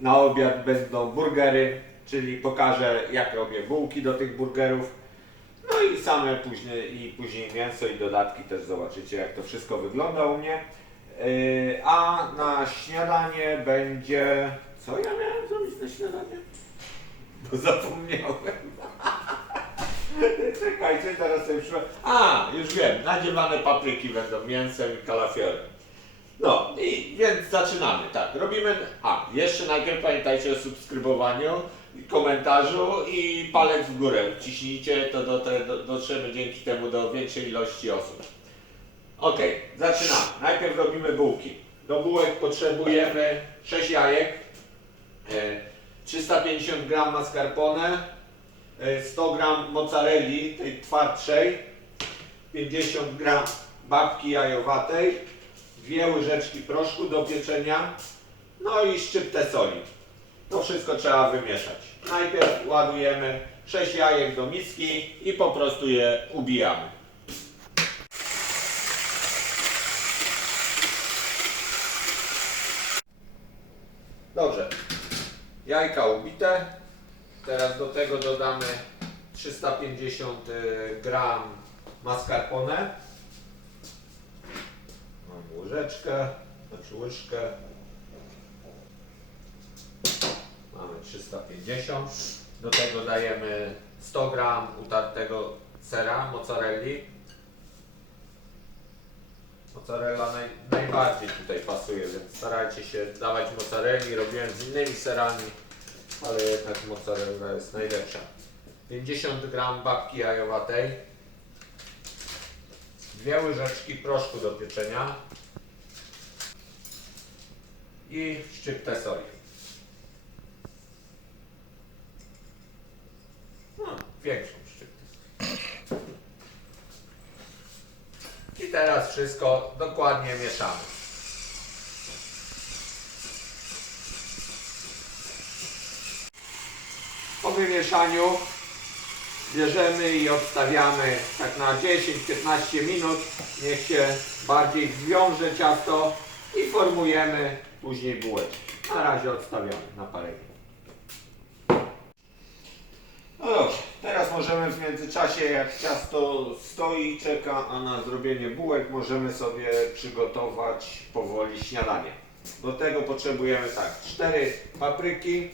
Na obiad będą burgery, czyli pokażę jak robię bułki do tych burgerów. No i same później, i później mięso i dodatki też zobaczycie jak to wszystko wygląda u mnie. Yy, a na śniadanie będzie... Co ja miałem zrobić na śniadanie? Bo zapomniałem. Czekajcie, teraz sobie przypomnę. A, już wiem, nadziewane papryki będą mięsem i kalafiorem. No i więc zaczynamy, tak, robimy, a jeszcze najpierw pamiętajcie o subskrybowaniu, komentarzu i palec w górę, ciśnijcie, to dotre, do, dotrzemy dzięki temu do większej ilości osób. Ok, zaczynamy. Najpierw robimy bułki. Do bułek potrzebujemy 6 jajek, e, 350 g mascarpone, e, 100 g mozzarelli, tej twardszej, 50 g babki jajowatej, dwie łyżeczki proszku do pieczenia, no i szczyptę soli. To wszystko trzeba wymieszać. Najpierw ładujemy 6 jajek do miski i po prostu je ubijamy. Dobrze. Jajka ubite. Teraz do tego dodamy 350 y, gram mascarpone. Mam łyżeczkę, znaczy łyżkę. Mamy 350. Do tego dajemy 100 gram utartego sera mozzarelli. Mozzarella naj, najbardziej tutaj pasuje, więc starajcie się dawać mozzarelli. Robiłem z innymi serami, ale jednak mozzarella jest najlepsza. 50 gram babki jajowatej. Dwie łyżeczki proszku do pieczenia i szczyptę soli. No, większą szczyptę. I teraz wszystko dokładnie mieszamy. Po wymieszaniu bierzemy i odstawiamy tak na 10-15 minut. Niech się bardziej zwiąże ciasto i formujemy później bułeczki. Na razie odstawiamy na parę minut. No dobrze, teraz możemy w międzyczasie, jak ciasto stoi, czeka, a na zrobienie bułek, możemy sobie przygotować powoli śniadanie. Do tego potrzebujemy tak, cztery papryki,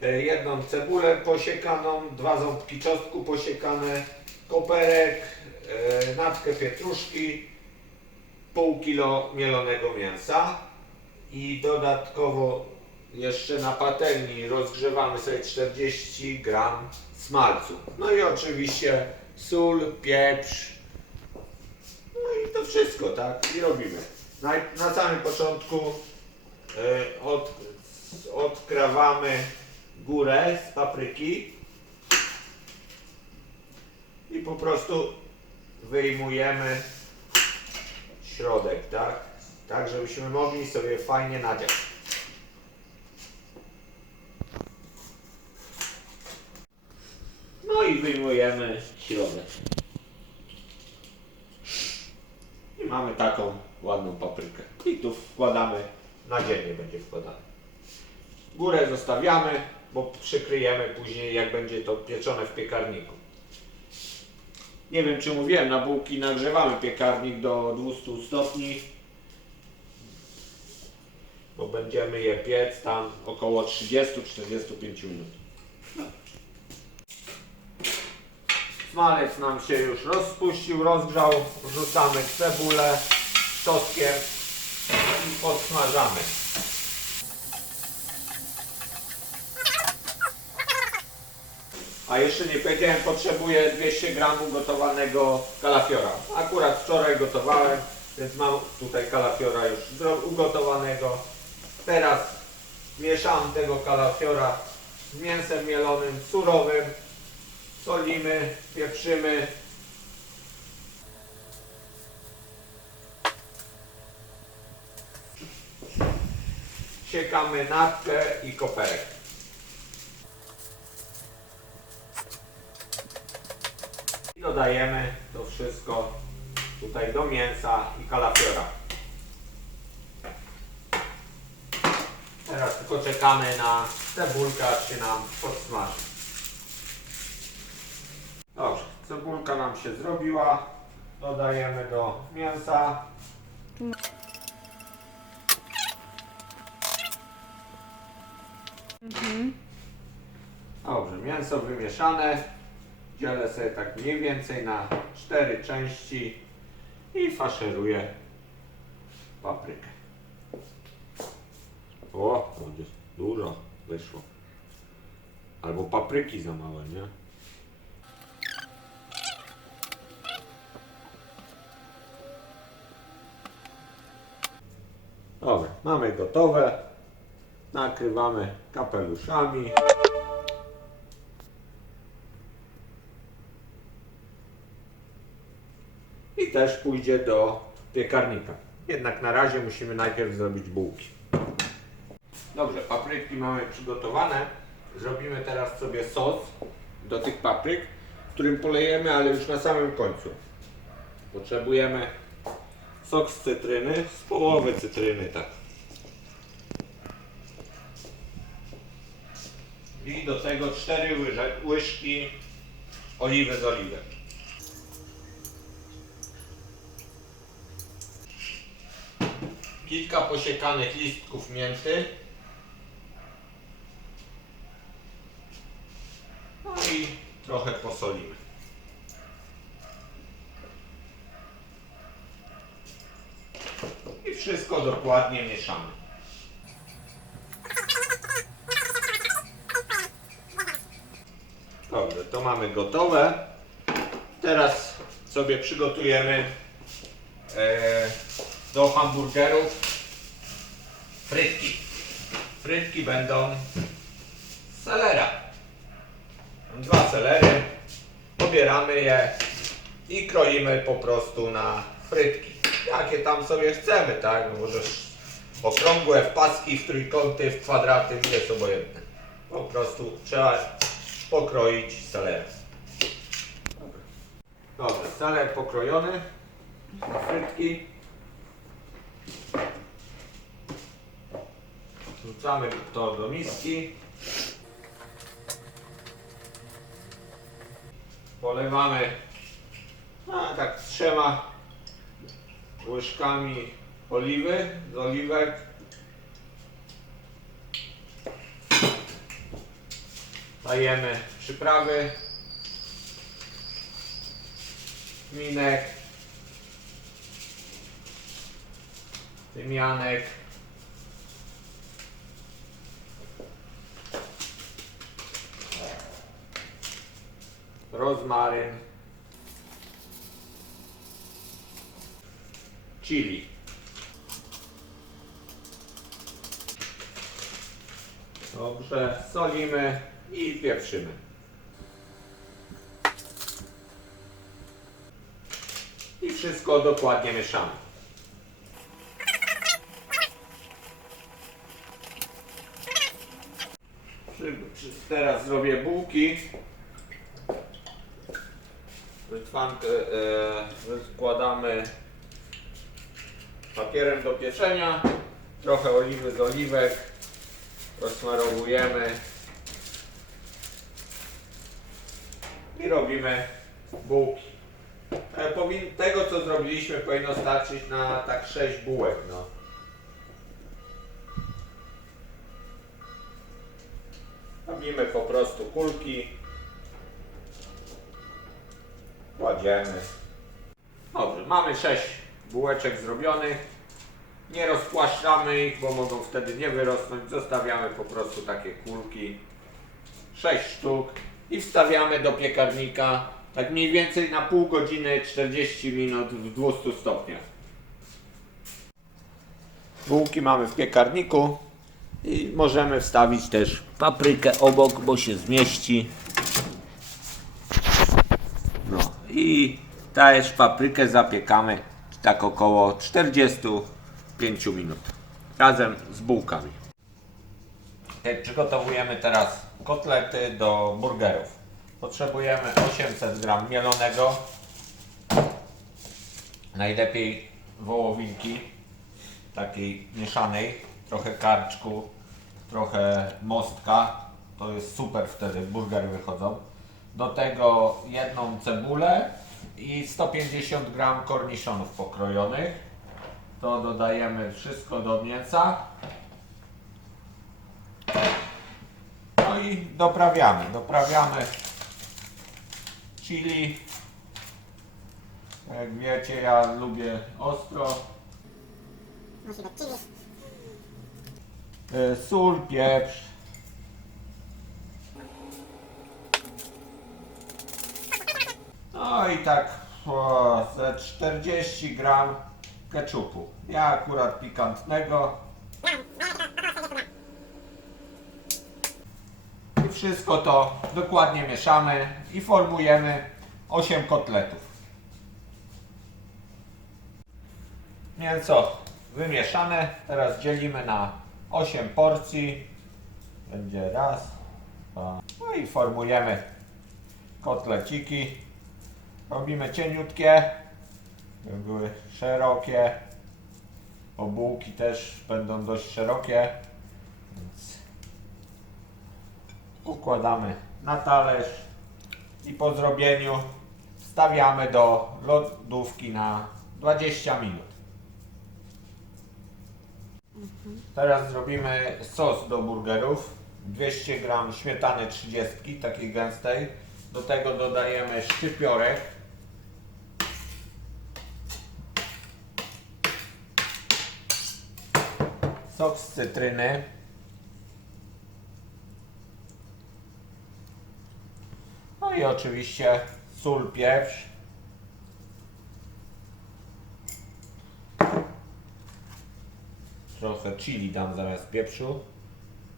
jedną cebulę posiekaną, dwa ząbki czosnku posiekane, koperek, e, natkę pietruszki, pół kilo mielonego mięsa i dodatkowo jeszcze na patelni rozgrzewamy sobie 40 gram smalcu. No i oczywiście sól, pieprz. No i to wszystko, tak? I robimy. Na, na samym początku e, od, odkrawamy górę z papryki i po prostu wyjmujemy środek, tak? Tak, żebyśmy mogli sobie fajnie nadziać. No i wyjmujemy środek. I mamy taką ładną paprykę. I tu wkładamy, na dziennie będzie wkładane. Górę zostawiamy, bo przykryjemy później jak będzie to pieczone w piekarniku. Nie wiem czy mówiłem, na bułki nagrzewamy piekarnik do 200 stopni. Bo będziemy je piec tam około 30-45 minut. Smalec nam się już rozpuścił, rozgrzał. Wrzucamy cebulę z czosnkiem i podsmażamy. Jeszcze nie powiedziałem, potrzebuję 200 gramów gotowanego kalafiora. Akurat wczoraj gotowałem, więc mam tutaj kalafiora już ugotowanego. Teraz mieszam tego kalafiora z mięsem mielonym, surowym solimy, pieprzymy. Siekamy natkę i koperek. Dodajemy to wszystko tutaj do mięsa i kalafiora. Teraz poczekamy na cebulkę, aż się nam podsmaży. Dobrze, cebulka nam się zrobiła. Dodajemy do mięsa. Dobrze, mięso wymieszane. Dzielę sobie tak mniej więcej na cztery części i faszeruję paprykę. O, dużo wyszło. Albo papryki za małe, nie? Dobra, mamy gotowe. Nakrywamy kapeluszami. Też pójdzie do piekarnika. Jednak na razie musimy najpierw zrobić bułki. Dobrze, papryki mamy przygotowane. Zrobimy teraz sobie sos do tych papryk, którym polejemy, ale już na samym końcu. Potrzebujemy sok z cytryny, z połowy cytryny, tak. I do tego 4 łyże- łyżki oliwy z oliwek. Kilka posiekanych listków mięty. No i trochę posolimy. I wszystko dokładnie mieszamy. Dobrze, to mamy gotowe. Teraz sobie przygotujemy e, do hamburgerów frytki. Frytki będą z selera. Dwa selery. Pobieramy je i kroimy po prostu na frytki. Jakie tam sobie chcemy, tak? No Możesz okrągłe, w paski, w trójkąty, w kwadraty, mi jest obojętne. Po prostu trzeba pokroić seler. Dobra, seler pokrojony na frytki. Wrzucamy to do miski. Polewamy a, tak trzema łyżkami oliwy z oliwek. Dajemy przyprawy, minek, tymianek, rozmaryn, chili. Dobrze, solimy i pieprzymy. I wszystko dokładnie mieszamy. Przy- przy- Teraz zrobię bułki. Wytwankę e, składamy papierem do pieczenia, trochę oliwy z oliwek, rozsmarowujemy i robimy bułki. E, tego co zrobiliśmy powinno starczyć na tak 6 bułek. No. Robimy po prostu kulki. Kładziemy. Dobrze, mamy 6 bułeczek zrobionych. Nie rozpłaszczamy ich, bo mogą wtedy nie wyrosnąć. Zostawiamy po prostu takie kulki. 6 sztuk i wstawiamy do piekarnika tak mniej więcej na pół godziny 40 minut w 200 stopniach. Bułki mamy w piekarniku i możemy wstawić też paprykę obok, bo się zmieści. No i też paprykę zapiekamy tak około 45 minut razem z bułkami. Przygotowujemy teraz kotlety do burgerów. Potrzebujemy 800 gram mielonego, najlepiej wołowinki, takiej mieszanej, trochę karczku trochę mostka. To jest super wtedy, burgery wychodzą. Do tego jedną cebulę i 150 gram korniszonów pokrojonych. To dodajemy wszystko do mięsa. No i doprawiamy. Doprawiamy chili. Jak wiecie, ja lubię ostro. Musi być chili. Y, Sól, pieprz. No i tak o, ze 40 gram keczupu. Ja akurat pikantnego. I wszystko to dokładnie mieszamy i formujemy 8 kotletów. Mięso wymieszane. Teraz dzielimy na 8 porcji. Będzie raz, dwa. No i formujemy kotleciki. Robimy cieniutkie, żeby były szerokie. Obułki też będą dość szerokie. Więc układamy na talerz i po zrobieniu wstawiamy do lodówki na 20 minut. Teraz zrobimy sos do burgerów. 200 gram śmietany 30, takiej gęstej. Do tego dodajemy szczypiorek. Sok z cytryny. No i oczywiście sól, pieprz. Trochę chili dam zamiast pieprzu,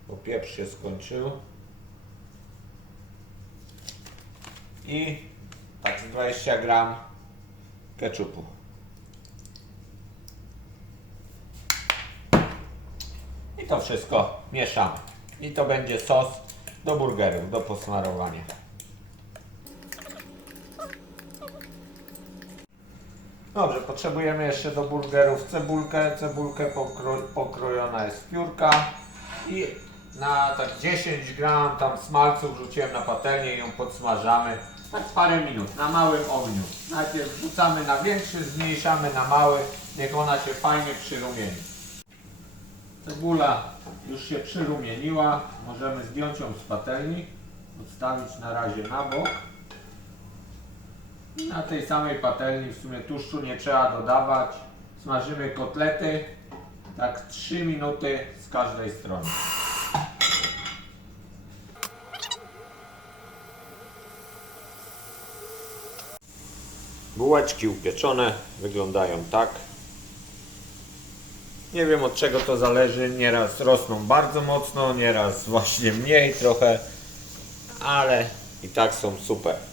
bo pieprz się skończył. I tak z 20 gram keczupu. I to wszystko mieszamy. I to będzie sos do burgerów, do posmarowania. Dobrze, potrzebujemy jeszcze do burgerów cebulkę. Cebulkę pokro, pokrojona jest w piórka i na tak 10 gram tam smalców rzuciłem na patelnię i ją podsmażamy tak parę minut na małym ogniu. Najpierw wrzucamy na większy, zmniejszamy na mały, niech ona się fajnie przyrumieni. Cebula już się przyrumieniła, możemy zdjąć ją z patelni, odstawić na razie na bok. Na tej samej patelni w sumie tłuszczu nie trzeba dodawać. Smażymy kotlety, tak 3 minuty z każdej strony. Bułeczki upieczone wyglądają tak. Nie wiem od czego to zależy. Nieraz rosną bardzo mocno, nieraz właśnie mniej trochę, ale i tak są super.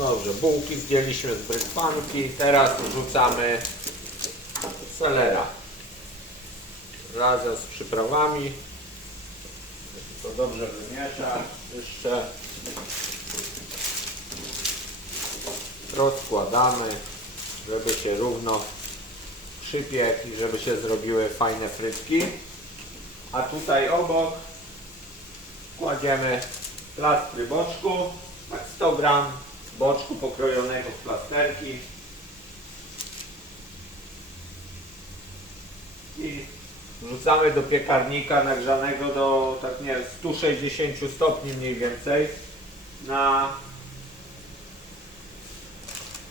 Dobrze, bułki zdjęliśmy z brytwanki. Teraz wrzucamy selera razem z przyprawami. To dobrze wymieszać jeszcze. Rozkładamy, żeby się równo przypiekł i żeby się zrobiły fajne frytki. A tutaj obok kładziemy plastry boczku, tak 100 gram boczku pokrojonego w plasterki. I wrzucamy do piekarnika nagrzanego do tak nie wiem, 160 stopni mniej więcej na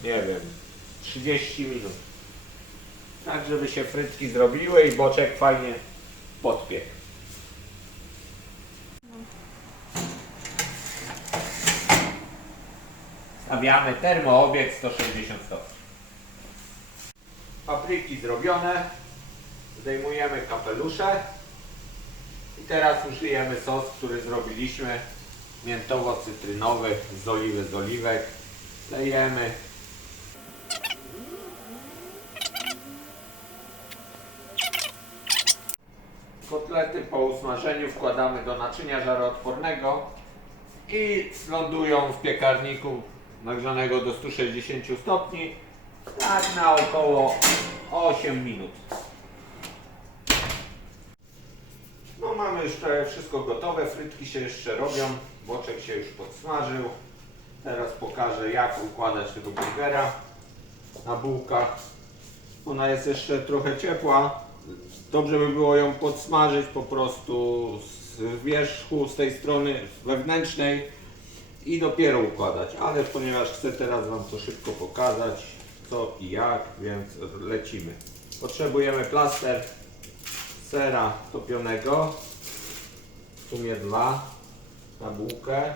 nie wiem 30 minut. Tak żeby się frytki zrobiły i boczek fajnie podpiekł. Stawiamy termoobieg 160 stopni. Papryki zrobione. Zdejmujemy kapelusze. I teraz użyjemy sos, który zrobiliśmy. Miętowo-cytrynowy z oliwy z oliwek. Lejemy. Kotlety po usmażeniu wkładamy do naczynia żaroodpornego i lądują w piekarniku nagrzanego do 160 stopni tak na około 8 minut. już prawie wszystko gotowe, frytki się jeszcze robią, boczek się już podsmażył. Teraz pokażę jak układać tego burgera na bułkach. Ona jest jeszcze trochę ciepła. Dobrze by było ją podsmażyć po prostu z wierzchu, z tej strony wewnętrznej i dopiero układać. Ale ponieważ chcę teraz Wam to szybko pokazać, co i jak, więc lecimy. Potrzebujemy plaster sera topionego, w sumie dwa na bułkę.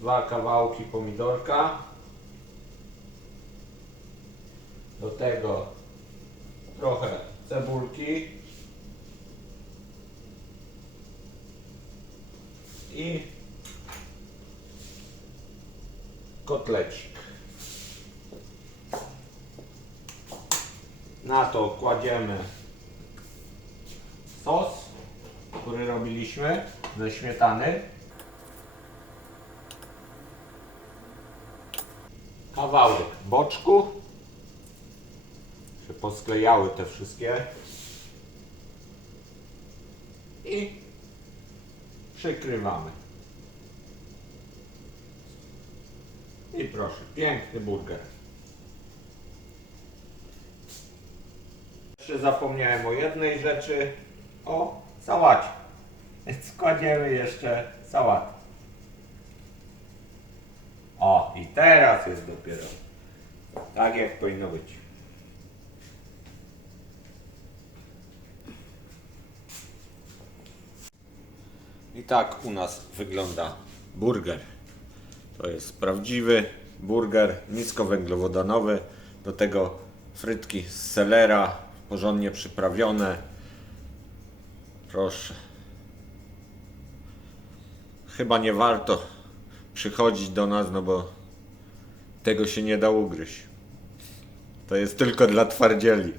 Dwa kawałki pomidorka. Do tego trochę cebulki. I kotlecik. Na to kładziemy sos, który robiliśmy ze śmietany. Kawałek boczku. Się posklejały te wszystkie. I przykrywamy. I proszę, piękny burger. Jeszcze zapomniałem o jednej rzeczy. O sałacie. Więc kładziemy jeszcze sałatę. O, i teraz jest dopiero tak, jak powinno być. I tak u nas wygląda burger. To jest prawdziwy burger niskowęglowodanowy. Do tego frytki z selera, porządnie przyprawione. Proszę. Chyba nie warto przychodzić do nas, no bo tego się nie da ugryźć. To jest tylko dla twardzieli.